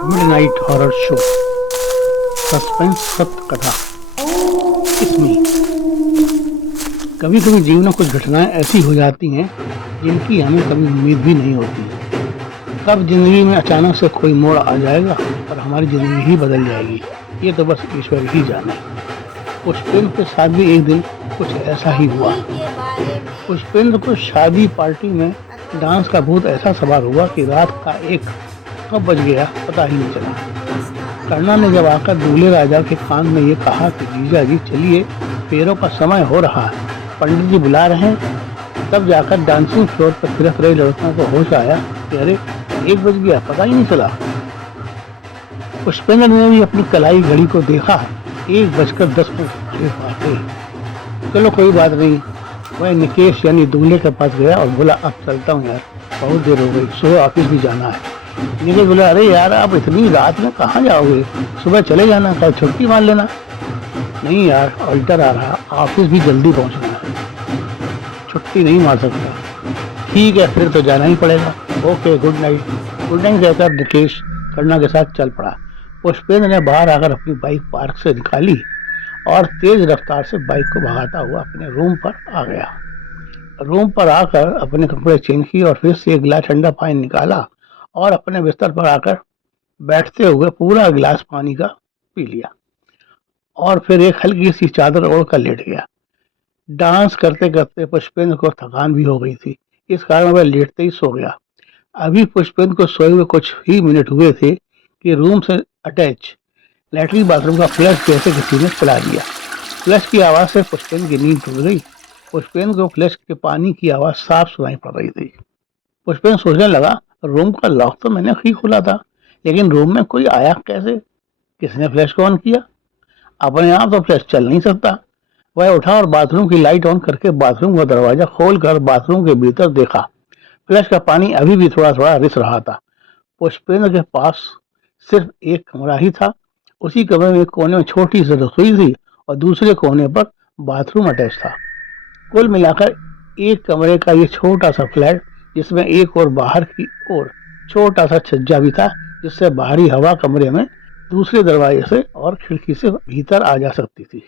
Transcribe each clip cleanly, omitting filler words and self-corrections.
Midnight horror show suspense सत्य कथा। इसमें कभी कभी जीवन में कुछ घटनाएं ऐसी हो जाती हैं जिनकी हमें कभी उम्मीद भी नहीं होती। कब जिंदगी में अचानक से कोई मोड़ आ जाएगा और हमारी जिंदगी ही बदल जाएगी, ये तो बस ईश्वर ही जाने। पुष्पेंद्र के साथ भी एक दिन कुछ ऐसा ही हुआ। पुष्पेंद्र को शादी पार्टी में डांस का भूत ऐसा सवार हुआ कि रात का एक कब बज गया पता ही नहीं चला। कर्णा ने जब आकर दूल्हे राजा के कान में ये कहा कि जीजा जी चलिए, पैरों का समय हो रहा है, पंडित जी बुला रहे हैं, तब जाकर डांसिंग फ्लोर पर थिरक रही लड़कियों को होश आया कि अरे 1 बज गया, पता ही नहीं चला। पुष्पेंद्र ने भी अपनी कलाई घड़ी को देखा, 1:10 चलो कोई बात नहीं। वह निकेश यानी दूल्हे के पास गया और बोला अब चलता हूँ यार, बहुत देर हो गई, सुबह ऑफिस भी जाना है। निकेश बोला अरे यार आप इतनी रात में कहाँ जाओगे, सुबह चले जाना, कल छुट्टी मार लेना। नहीं यार ऑल्टर आ रहा, ऑफिस भी जल्दी पहुँचना है, छुट्टी नहीं मार सकता। ठीक है फिर तो जाना ही पड़ेगा, okay good night. Good night कहकर निकेश कर्णा के साथ चल पड़ा। पुष्पेंद्र ने बाहर आकर अपनी बाइक पार्क से निकाली और तेज रफ्तार से बाइक को भगाता हुआ अपने रूम पर आ गया। रूम पर आकर अपने कपड़े चेंज किए और फिर से एक गिलास ठंडा पानी निकाला और अपने बिस्तर पर आकर बैठते हुए पूरा गिलास पानी का पी लिया और फिर एक हल्की सी चादर ओढ़कर लेट गया। डांस करते करते पुष्पेंद्र को थकान भी हो गई थी, इस कारण वह लेटते ही सो गया। अभी पुष्पेंद्र को सोए हुए कुछ ही मिनट हुए थे कि रूम से अटैच लैट्रिन बाथरूम का फ्लश जैसे किसी ने चला दिया। फ्लश की आवाज से पुष्पेंद्र की नींद टूट गई। पुष्पेंद्र को फ्लश के पानी की आवाज साफ सुनाई पड़ रही थी। पुष्पेंद्र सोचने लगा रूम का लॉक तो मैंने ही खोला था, लेकिन रूम में कोई आया कैसे, किसने फ्लैश को ऑन किया। अपने आप तो फ्लैश चल नहीं सकता। वह उठा और बाथरूम की लाइट ऑन करके बाथरूम का दरवाजा खोलकर बाथरूम के भीतर देखा। फ्लैश का पानी अभी भी थोड़ा थोड़ा रिस रहा था। पुष्पेंद्र के पास सिर्फ एक कमरा ही था। उसी कमरे में एक कोने में छोटी सी रसोई थी और दूसरे कोने पर बाथरूम अटैच था। कुल मिलाकर एक कमरे का ये छोटा सा फ्लैट, जिसमें एक और बाहर की ओर छोटा सा छज्जा भी था, जिससे बाहरी हवा कमरे में दूसरे दरवाजे से और खिड़की से भीतर आ जा सकती थी।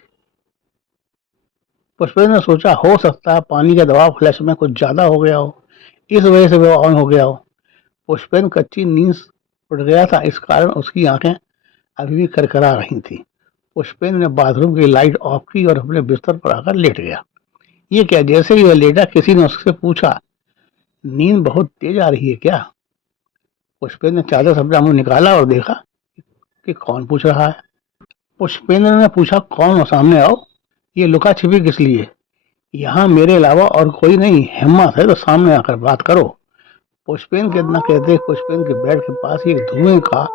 पुष्पेंद्र ने सोचा हो सकता है पानी का दबाव फ्लैश में कुछ ज्यादा हो गया हो, इस वजह से वह ऑन हो गया हो। पुष्पेंद्र कच्ची नींद उठ गया था, इस कारण उसकी आंखें अभी भी करकरा रही थी। पुष्पेंद्र ने बाथरूम की लाइट ऑफ की और अपने बिस्तर पर आकर लेट गया। ये क्या, जैसे ही वह लेटा किसी ने उससे पूछा नींद बहुत तेज आ रही है क्या। पुष्पेंद्र ने चादर से अपना मुंह निकाला और देखा कि कौन पूछ रहा है। पुष्पेंद्र ने पूछा कौन हो, सामने आओ, ये लुका छिपी किस लिए, यहाँ मेरे अलावा और कोई नहीं, हिम्मत है तो सामने आकर बात करो। पुष्पेंद्र के इतना कहते पुष्पेंद्र के बेड के पास एक धुएं का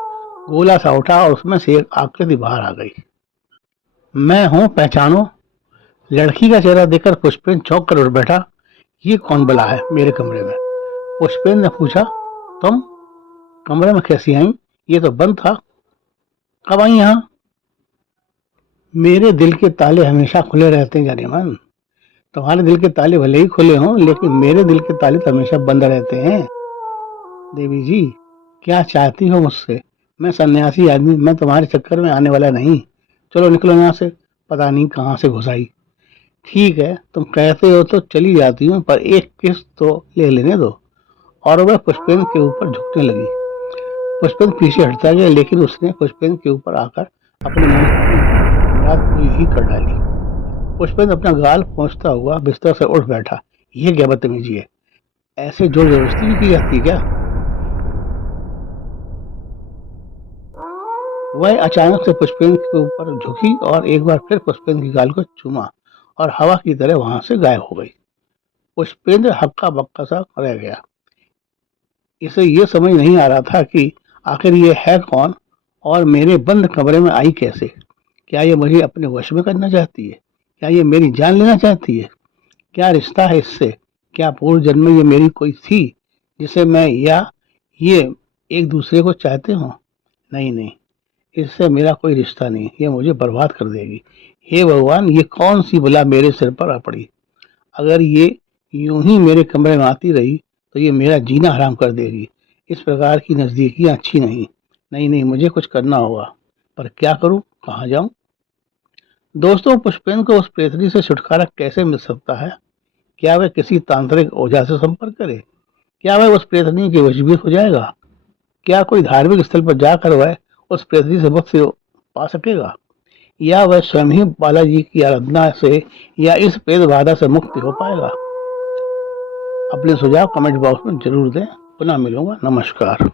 गोला सा उठा और उसमें से एक आकृति बाहर आ गई। मैं हूँ, पहचानो। लड़की का चेहरा देखकर पुष्पेंद्र चौंक कर उठ बैठा। ये कौन बला है मेरे कमरे में। पुष्पेंद्र ने पूछा तुम कमरे में कैसी आई, ये तो बंद था, कब आई यहाँ। मेरे दिल के ताले हमेशा खुले रहते हैं जाने मन, तुम्हारे दिल के ताले भले ही खुले हों लेकिन मेरे दिल के ताले तो हमेशा बंद रहते हैं। देवी जी क्या चाहती हो मुझसे, मैं सन्यासी आदमी, मैं तुम्हारे चक्कर में आने वाला नहीं, चलो निकलो यहाँ से। पता नहीं कहाँ से घुस आई। ठीक है तुम कहते हो तो चली जाती हूँ, पर एक किस तो ले लेने दो। और वह पुष्पेंद्र के ऊपर झुकने लगी। पुष्पेंद्र पीछे हटता गया, लेकिन उसने पुष्पेंद्र के ऊपर आकर अपने मन की मुराद पूरी ही कर डाली। पुष्पेंद्र अपना गाल पहुंचता हुआ बिस्तर से उठ बैठा। यह क्या बदतमीजी है, ऐसे जोर जबरदस्ती भी की जाती है क्या। वह अचानक से पुष्पेंद्र के ऊपर झुकी और एक बार फिर पुष्पेंद्र की गाल को चूमा और हवा की तरह वहां से गायब हो गई। पुष्पेंद्र हक्का बक्का सा रह गया। इसे ये समझ नहीं आ रहा था कि आखिर ये है कौन और मेरे बंद कमरे में आई कैसे। क्या ये मुझे अपने वश में करना चाहती है, क्या ये मेरी जान लेना चाहती है, क्या रिश्ता है इससे, क्या पूर्व जन्म में ये मेरी कोई थी जिसे मैं या ये एक दूसरे को चाहते हो। नहीं नहीं, इससे मेरा कोई रिश्ता नहीं, ये मुझे बर्बाद कर देगी। हे भगवान ये कौन सी बला मेरे सिर पर आ पड़ी। अगर ये यूं ही मेरे कमरे में आती रही तो ये मेरा जीना हराम कर देगी। इस प्रकार की नजदीकियां अच्छी नहीं, नहीं नहीं, मुझे कुछ करना होगा, पर क्या करूं, कहाँ जाऊं? दोस्तों, पुष्पेंद्र को उस प्रेतनी से छुटकारा कैसे मिल सकता है? क्या वह किसी तांत्रिक ओझा से संपर्क करे? क्या वह उस प्रेतनी के वशीभूत हो जाएगा? क्या कोई धार्मिक स्थल पर जाकर वह उस प्रेतनी से मुक्ति पा सकेगा? या वह स्वयं ही बालाजी की आराधना से या इस प्रेत बाधा से मुक्ति हो पाएगा? अपने सुझाव कमेंट बॉक्स में जरूर दें। पुनः मिलूंगा। नमस्कार।